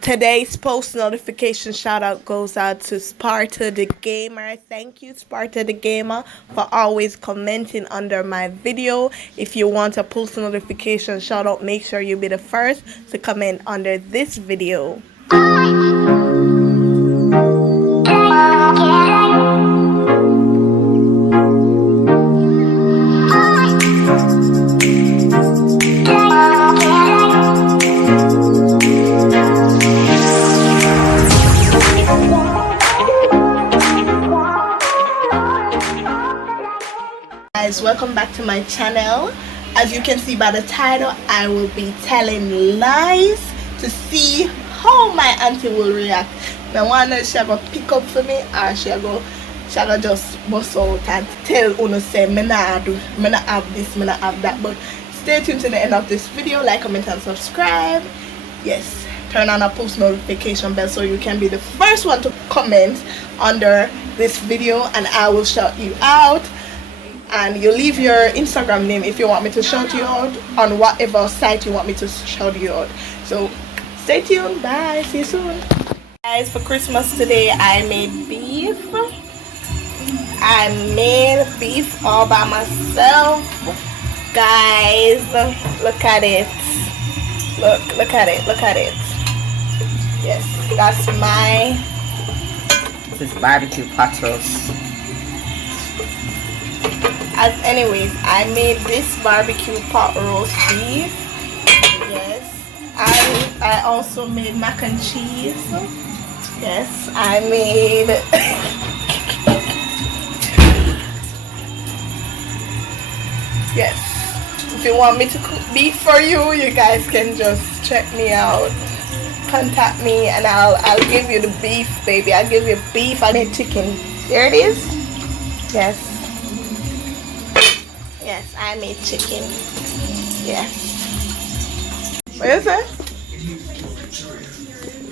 Today's post notification shout out goes out to Sparta the Gamer. Thank you, Sparta the Gamer, for always commenting under my video. If you want a post notification shout out, make sure you be the first to comment under this video. Guys, welcome back to my channel. As you can see by the title, I will be telling lies to see how my auntie will react. I wonder she go pick up for me or she go just bust out and tell Uno say me not have this, me not have that. But stay tuned to the end of this video. Like, comment and subscribe. Yes, turn on a post notification bell so you can be the first one to comment under this video and I will shout you out. And you leave your Instagram name if you want me to shout you out on whatever site you want me to shout you out. So stay tuned. Bye. See you soon. Guys, for Christmas today I made beef. I made beef all by myself. Guys, look at it. Look at it. Look at it. Yes, that's this is barbecue pot roast. Anyways, I made this barbecue pot roast beef. Yes. I also made mac and cheese. Yes, I made yes. If you want me to cook beef for you, you guys can just check me out. Contact me and I'll give you the beef, baby. I'll give you beef. I made chicken. There it is. Yes. Yes, I made chicken. Yes. What is it?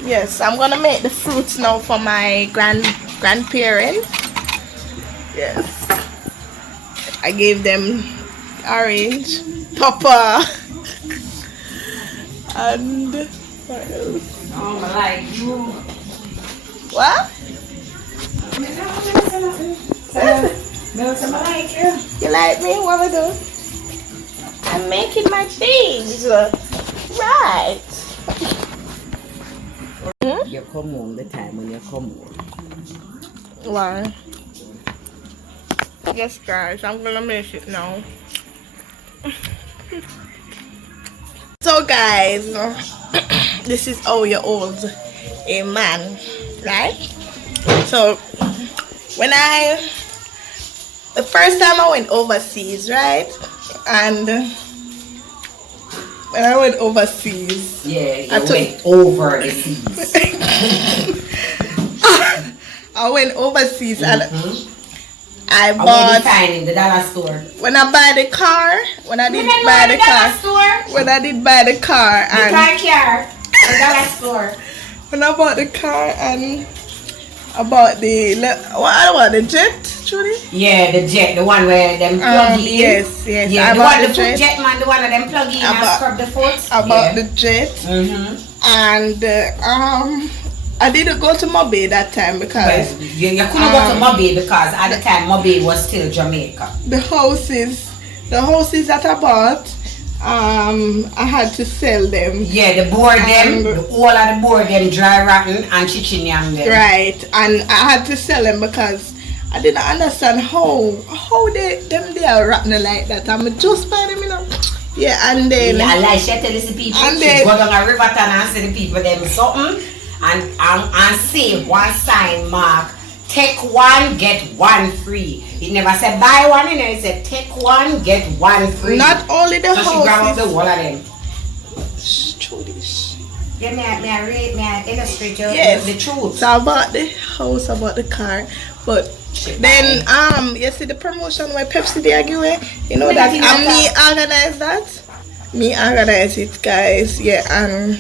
Yes, I'm gonna make the fruits now for my grandparents. Yes. I gave them orange, papa, and what else? Oh, I like you. What? You like me? What I do? I'm making my things right. You come home the time when you come home. Why? Yes, guys, I'm gonna make it now. So, guys, this is how you hold a man, right? So, the first time I went overseas, right? And when I went overseas, I went over the seas. I went overseas and I bought in the dollar store. When I buy the car, when I did buy the car, and the dollar store. When I bought the car and I bought the jet. Trudy? Yeah, the jet, the one where them plug in. Yes. Yeah, the foot jet man, the one of them plug in and scrub the foot. I bought the jet. And I didn't go to Mobay that time because you couldn't go to Mobay because at the time Mobay was still Jamaica. The houses that I bought, I had to sell them. Yeah, the board them, all of the board them dry rotten and chichinyam them. Right, and I had to sell them because I didn't understand how they are rotten like that. I'm just buy them, you know. Yeah, and then I like she tell the people and she then go down a river and see the people them something and see one sign mark. Take one, get one free. It never said buy one, and it said take one, get one free. Not only the so houses. She grab up the wall of them. Yeah, may I illustrate you the truth. So I bought the house, I bought the car, but then you see the promotion where Pepsi they are giving, you know that me organize that. Me organize it, guys. Yeah, and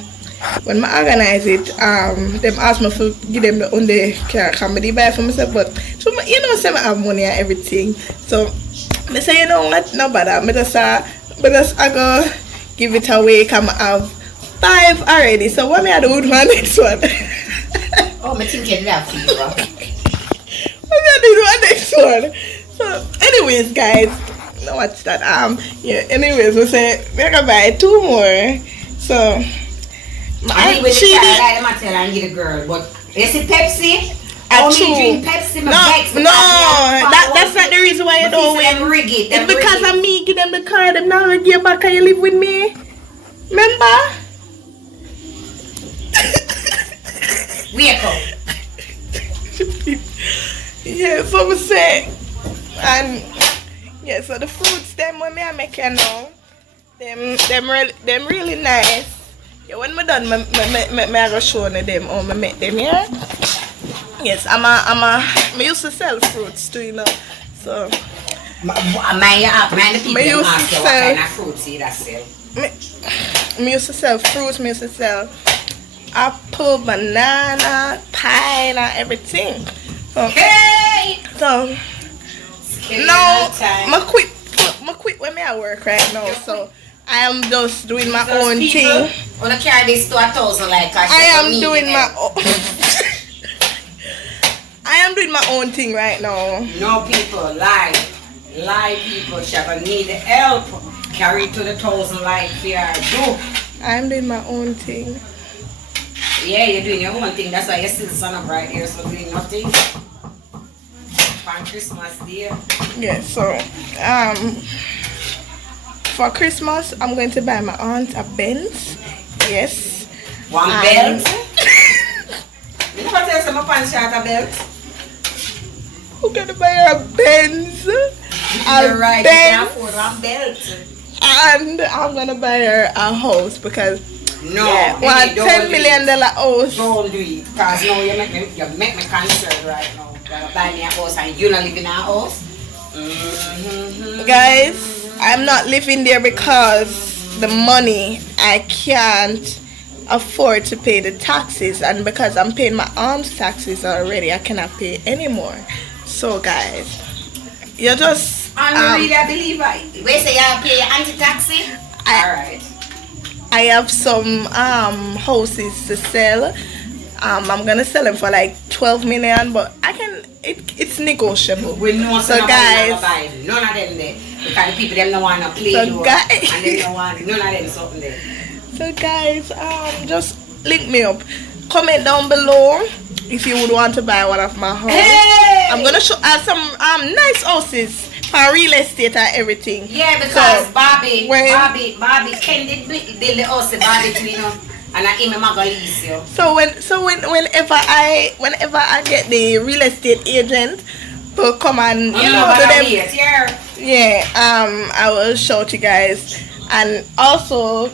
when I organize it, them ask me to give them the only car comedy buy for myself, but so you know, say I have money and everything. So I say, you know what, no bother. I just I go give it away. Come have 5 already. So what may I do with my next one? Oh, I think you that fever. What may I do with my next one? So, anyways, guys, now watch that. Yeah. Anyways, we say we're gonna buy 2 more. So, I mean, when you try to tell and get a girl, but you see Pepsi. Only drink Pepsi, no, that's not the reason why you don't win. It's because of me give them the card. Them not gonna give back and you live with me. Remember? Wake up. Yeah, so we say, and yeah, so the fruits them when I make you know, them really nice. Yeah, when we done, I go show them how I make them here. Yes, I used to sell fruits too, you know. So the people used to sell what kind of fruits you sell. I used to sell fruits. I used to sell apple, banana, pine, and everything. So, hey! So now I quit when I work right now. So I am just doing my own thing. When I carry this to 1,000 like I am doing my own. I am doing my own thing right now. No people lie people. She gonna need help. Carry it to the 1,000 like fear. Do. I am doing my own thing. Yeah, you're doing your own thing. That's why you're still son up right here, so doing nothing. On Christmas Day. Yeah, so for Christmas I'm going to buy my aunt a Benz. Yes. One Benz? You never tell some pants short a belt? I'm gonna buy her a Benz. You're right, you can afford one belt. And I'm gonna buy her a house because no, one $10 million house. Don't do it, because now you make me concerned right now. You're gonna buy me a house and you not live in a house. Guys, I'm not living there because the money I can't afford to pay the taxes, and because I'm paying my aunt's taxes already, I cannot pay anymore. So guys, you just really believe it. Wait, say you pay your auntie taxi? Alright. I have some houses to sell. I'm gonna sell them for like 12 million, but I can. It's negotiable. We know so guys, none of them there because the people them don't want to play so guys, and they don't want none of them something there. So guys, just link me up. Comment down below if you would want to buy one of my houses. Hey! I'm gonna show some nice houses for real estate and everything. Yeah, because so, Bobby can build the house Bobby to, you know, and I am gonna lease you. So whenever I get the real estate agent to come and you know to them, yeah, I will show it you guys. And also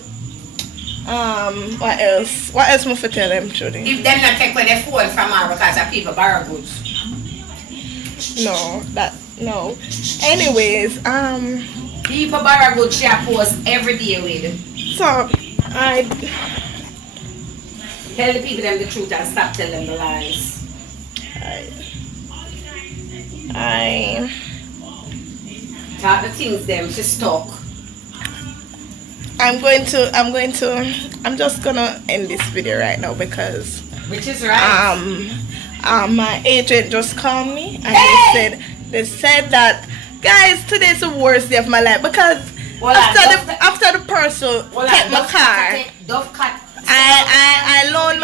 what else must I tell them, Judy? If them not take away their phone from her because of people borrow goods. No. Anyways, people borrow goods she post every day with. So I tell the people them the truth and stop telling them the lies. I talk the things them she stuck. I'm just gonna end this video right now because which is right. My agent just called me and they said that guys, today's the worst day of my life because after the person take my car, I loaned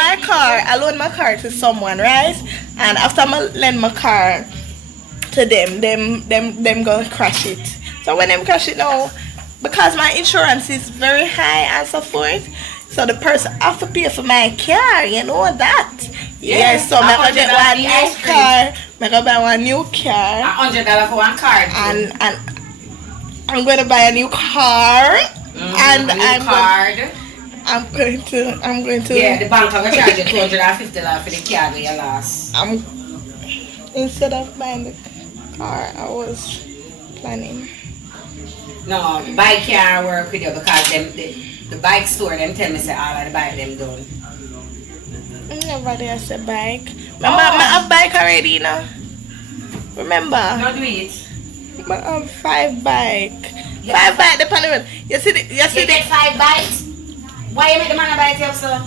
my car to someone, right? And after I lend my car to them gonna crash it. So when them crash it now, because my insurance is very high and so forth, so the person have to pay for my car, you know that. Yeah, so I'm gonna get one new car. I'm gonna buy one new car. $100 for one car. And I'm gonna buy a new car. And I'm going to. Yeah, the bank will charge you $250 for the car that you lost. Instead of buying the car, I was planning. No, the bike can't work with you because the bike store them tell me say all of the bike them done. Nobody has a bike. Remember, I have a bike already, you know. Remember? Not do it. I have 5 bike. Yeah. 5 bike depending on. You get 5 bikes? Why you make the man buy it up, sir?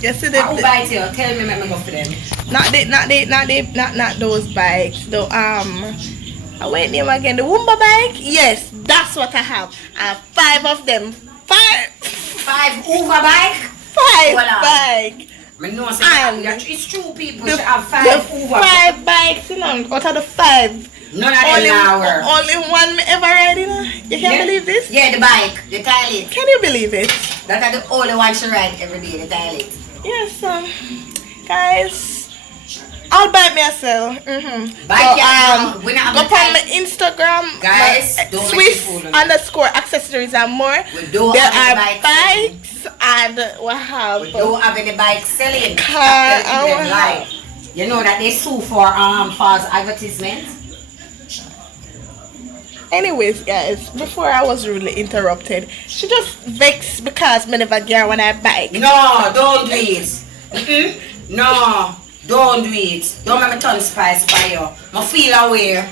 Yes, it Who buy it you? Tell me, make me go for them. not those bikes. The wait name again. The Woomba bike. Yes, that's what I have. I have 5 of them. 5 Uber bike. 5 Voila. bike. I know, so And it's true people should have 5 Uber. 5 bikes, you know. Out of the 5. None of them now work. Only one me ever ride, you know. You can't believe this? Yeah, the bike, the toilet. Can you believe it? That are the only one she ride every day, the toilet. Yes, guys, I'll buy myself. Bike, So, we not go have on the my Instagram, Guys, don't make it fool Swiss_accessories and more. We don't There have are any bikes and we have We don't have any bike selling. car. Stop telling them lie. You know that they sue for false advertisement. Anyways, guys, before I was rudely interrupted, she just vexed because me never get when I bike. No, don't do it. No, don't do it. Don't make me turn spice by you. I feel aware.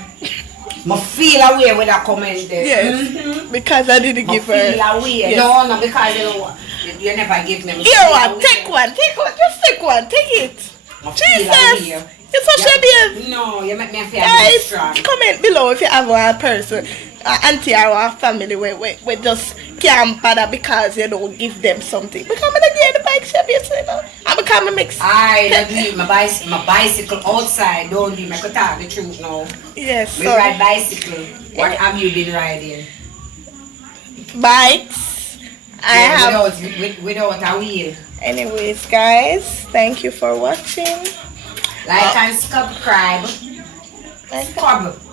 I feel aware when I comment there. Yes, because I didn't give her. Feel aware. Yes. No, because you never give me. Here one, take one, just take one, take it. Jesus, you're such a babe. No, you make me feel Guys, strong. comment below if you have one person, auntie or a family we just can't bother because you don't give them something. Because I'm gonna get the bike shop, you know. I'm gonna mix. I don't leave my bicycle outside. Don't leave. I could tell the truth now. Yes. We So ride bicycle. What have you been riding? bikes. I have. Without a wheel. Anyways, guys, thank you for watching. Like and subscribe.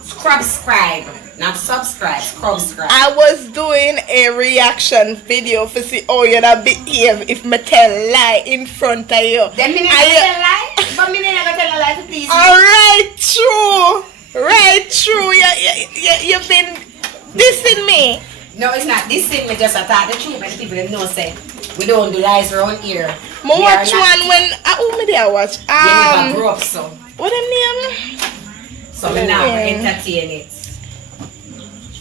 Subscribe. Not subscribe. Subscribe. I was doing a reaction video for see how you da behave if me tell lie in front of you. Then me never tell a lie. But me never tell a lie to please you. Alright, true. Right, true. You've been dissing me. No, it's not. This thing me just attack the truth, and people them know say we don't do lies around here. Me watch one when who me there watch? You never grew up so. What them name? So me now entertain it.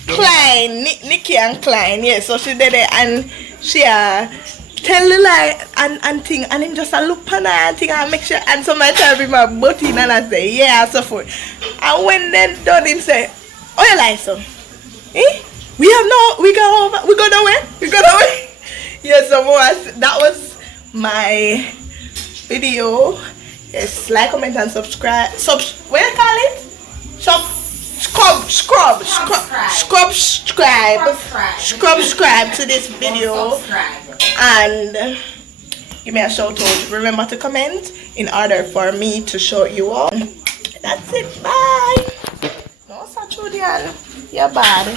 Klein, Nikki and Klein, yeah. So she did it and she tell the lie and thing and him just look on her and thing and make sure and somebody tell me my butt in and I say yeah so forth. And when then done him say, oh you lie so? Eh? We go nowhere. Yes, so that was my video. Yes, like, comment and subscribe. What do you call it? Subscribe to this video and give me a shout out. Remember to comment in order for me to show you all. That's it. Bye. No, Sachudian. You're bad.